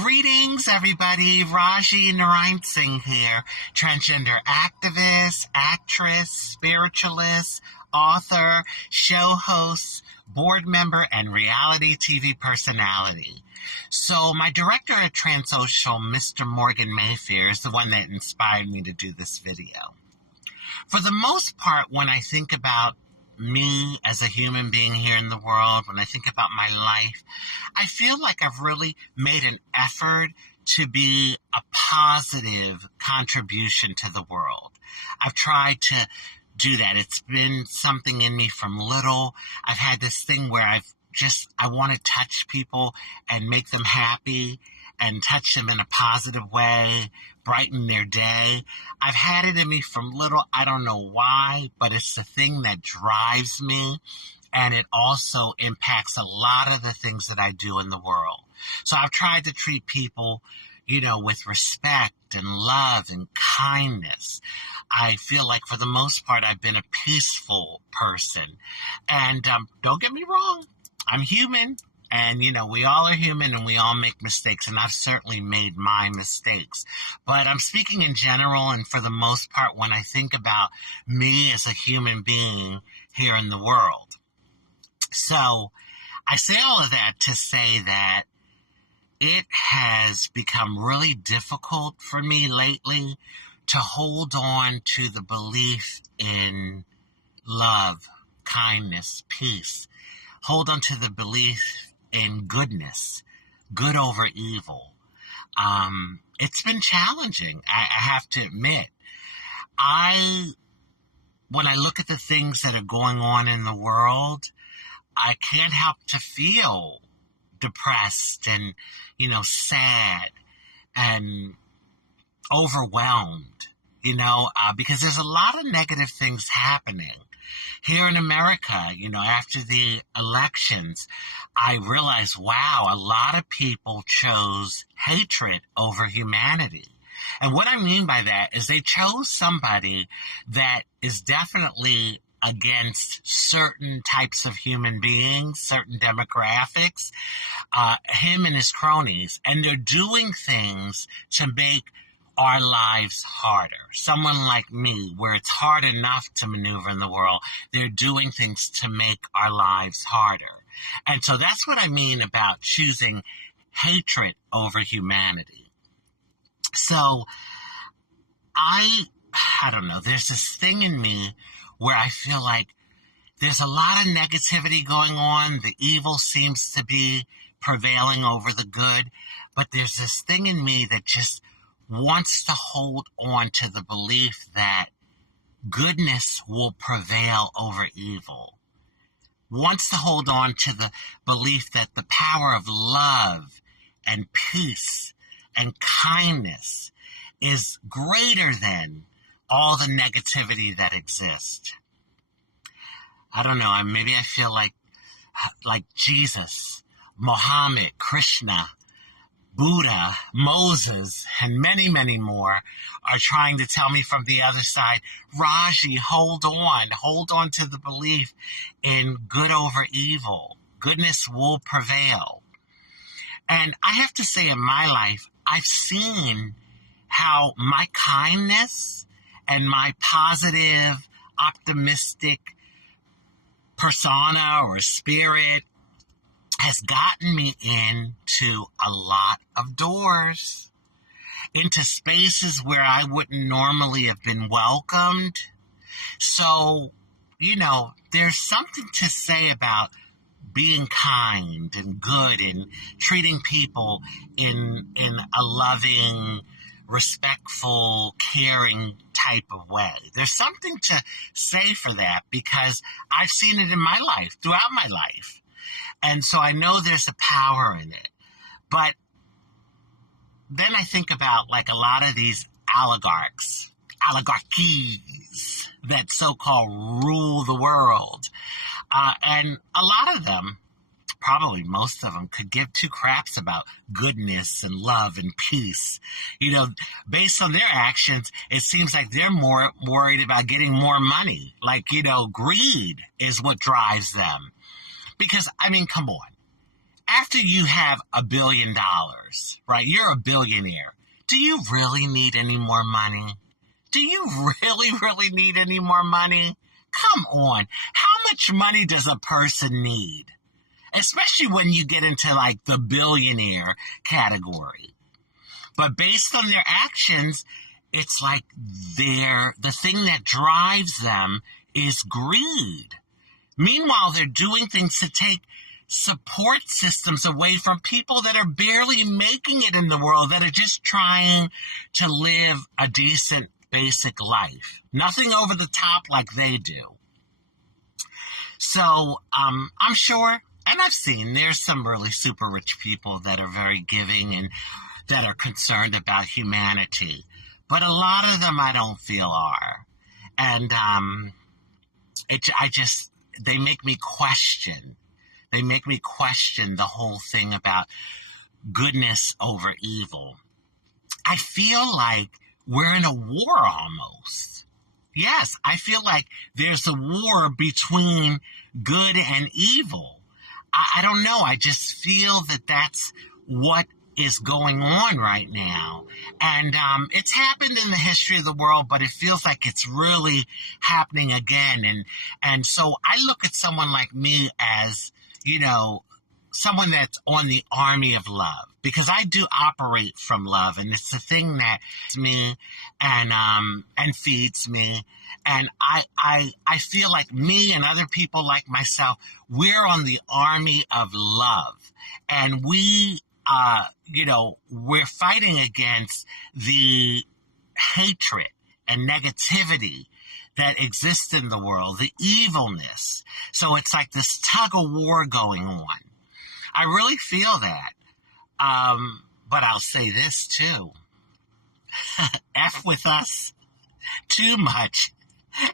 Greetings, everybody. Rajee Narinesingh here. Transgender activist, actress, spiritualist, author, show host, board member, and reality TV personality. So my director at Transsocial, Mr. Morgan Mayfair, is the one that inspired me to do this video. For the most part, when I think about me as a human being here in the world, when I think about my life, I feel like I've really made an effort to be a positive contribution to the world. I've tried to do that. It's been something in me from little. I've had this thing where I want to touch people and make them happy and touch them in a positive way, brighten their day. I've had it in me from little. I don't know why, but it's the thing that drives me, and it also impacts a lot of the things that I do in the world. So I've tried to treat people, with respect and love and kindness. I feel like for the most part, I've been a peaceful person. And don't get me wrong, I'm human. And, we all are human and we all make mistakes, and I've certainly made my mistakes. But I'm speaking in general, and for the most part, when I think about me as a human being here in the world. So I say all of that to say that it has become really difficult for me lately to hold on to the belief in love, kindness, peace. Hold on to the belief in goodness, good over evil. It's been challenging, I have to admit. When I look at the things that are going on in the world, I can't help to feel depressed and, sad and overwhelmed, because there's a lot of negative things happening. Here in America, after the elections, I realized, wow, a lot of people chose hatred over humanity. And what I mean by that is they chose somebody that is definitely against certain types of human beings, certain demographics, him and his cronies, and they're doing things to make our lives harder. Someone like me, where it's hard enough to maneuver in the world, they're doing things to make our lives harder. And so that's what I mean about choosing hatred over humanity. So I don't know, there's this thing in me where I feel like there's a lot of negativity going on. The evil seems to be prevailing over the good, but there's this thing in me that just wants to hold on to the belief that goodness will prevail over evil. Wants to hold on to the belief that the power of love and peace and kindness is greater than all the negativity that exists. I don't know, maybe I feel like Jesus, Muhammad, Krishna, Buddha, Moses, and many, many more are trying to tell me from the other side, Rajee, hold on to the belief in good over evil. Goodness will prevail. And I have to say, in my life, I've seen how my kindness and my positive, optimistic persona or spirit has gotten me into a lot of doors, into spaces where I wouldn't normally have been welcomed. So, there's something to say about being kind and good and treating people in a loving, respectful, caring type of way. There's something to say for that, because I've seen it in my life, throughout my life. And so I know there's a power in it. But then I think about like a lot of these oligarchies that so-called rule the world. And a lot of them, probably most of them, could give two craps about goodness and love and peace. Based on their actions, it seems like they're more worried about getting more money. Greed is what drives them. Because, come on. after you have $1 billion, right? You're a billionaire. Do you really need any more money? Do you really, really need any more money? Come on. How much money does a person need? Especially when you get into like the billionaire category. But based on their actions, it's like the thing that drives them is greed. Meanwhile, they're doing things to take support systems away from people that are barely making it in the world, that are just trying to live a decent, basic life. Nothing over the top like they do. So I'm sure, and I've seen, there's some really super rich people that are very giving and that are concerned about humanity. But a lot of them I don't feel are. And they make me question. They make me question the whole thing about goodness over evil. I feel like we're in a war almost. Yes, I feel like there's a war between good and evil. I don't know. I just feel that that's what is going on right now. And it's happened in the history of the world, but it feels like it's really happening again. And so I look at someone like me as, you know, someone that's on the army of love, because I do operate from love, and it's the thing that's me and feeds me. And I feel like me and other people like myself, we're on the army of love, and we we're fighting against the hatred and negativity that exists in the world, the evilness. So it's like this tug of war going on. I really feel that. But I'll say this too. F with us too much,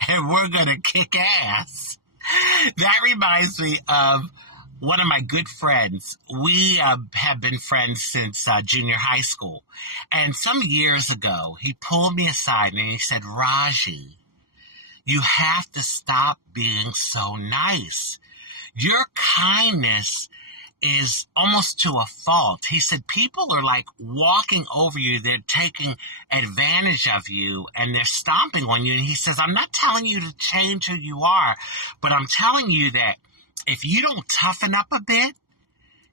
and we're going to kick ass. That reminds me of one of my good friends. We have been friends since junior high school. And some years ago, he pulled me aside and he said, Rajee, you have to stop being so nice. Your kindness is almost to a fault. He said, people are like walking over you. They're taking advantage of you and they're stomping on you. And he says, I'm not telling you to change who you are, but I'm telling you that if you don't toughen up a bit,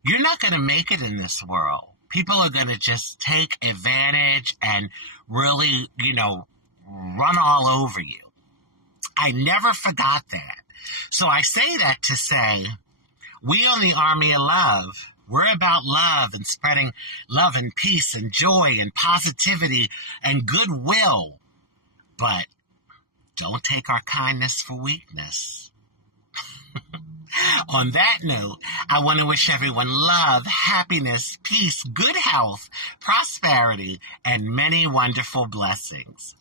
you're not going to make it in this world. People are going to just take advantage and really, run all over you. I never forgot that. So I say that to say, we on the Army of Love, we're about love and spreading love and peace and joy and positivity and goodwill. But don't take our kindness for weakness. On that note, I want to wish everyone love, happiness, peace, good health, prosperity, and many wonderful blessings.